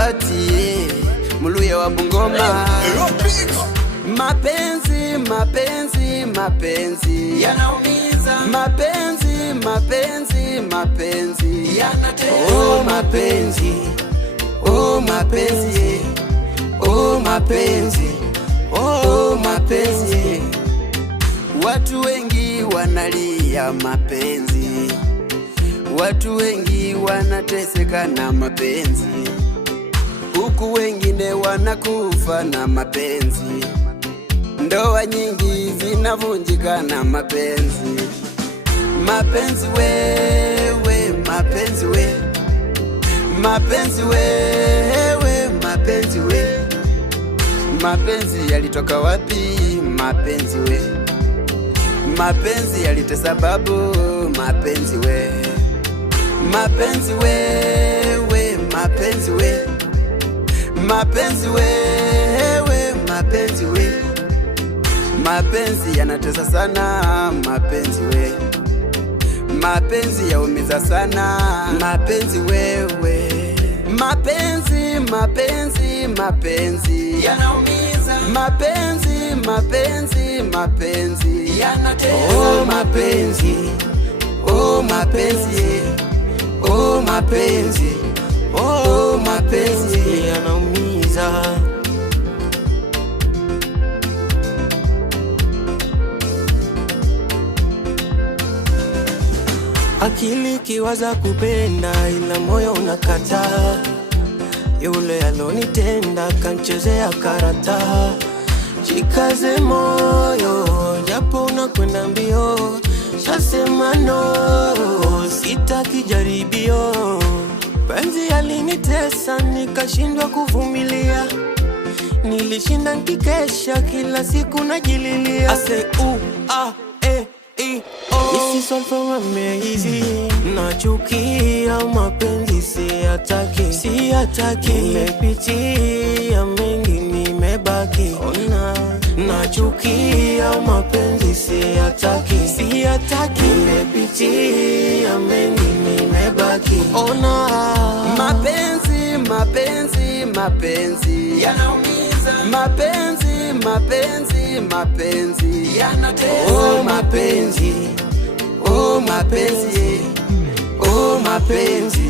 Chapati Muluya wa Bungoma. Mapenzi, mapenzi, mapenzi yanaumiza. Mapenzi, mapenzi, mapenzi yanatesa. Oh mapenzi, oh mapenzi, oh mapenzi, oh mapenzi. Watu wengi wanalia mapenzi, watu wengi wanateseka na mapenzi, huku wengine wanakufa na mapenzi. Ndoa nyingi zinavunjika na mapenzi. Mapenzi wewe, mapenzi we, mapenzi wewe, mapenzi we. Mapenzi yalitoka wapi? Mapenzi we, mapenzi yalitesa babu. Mapenzi we, mapenzi wewe, mapenzi we, mapenzi wewe, mapenzi we. Mapenzi yanatesa sana, mapenzi we, mapenzi yaumiza sana, mapenzi wewe. Mapenzi, mapenzi, mapenzi yanaumiza. Mapenzi, mapenzi, mapenzi yanatesa. Oh mapenzi, oh mapenzi, oh mapenzi, oh mapenzi yanaumiza. Akili kiwaza kupenda ila moyo unakataa. Yule alonitenda kanchezea karata. Jikaze moyo japo unakwenda mbio. Shasema no, sitaki jaribio. Penzi alinitesa nikashindwa kuvumilia. Nilishinda nikikesha kila siku najililia. I say This is all for amazing. Nachukia mapenzi siyataki, siyataki. Nimepitia mengi nimebaki. Ona, nachukia mapenzi siyataki, siyataki. Nimepitia mengi nimebaki. Ona, mapenzi, mapenzi, mapenzi yanaumiza. Mapenzi, mapenzi, mapenzi yanatesa. Oh mapenzi, oh mapenzi, oh mapenzi.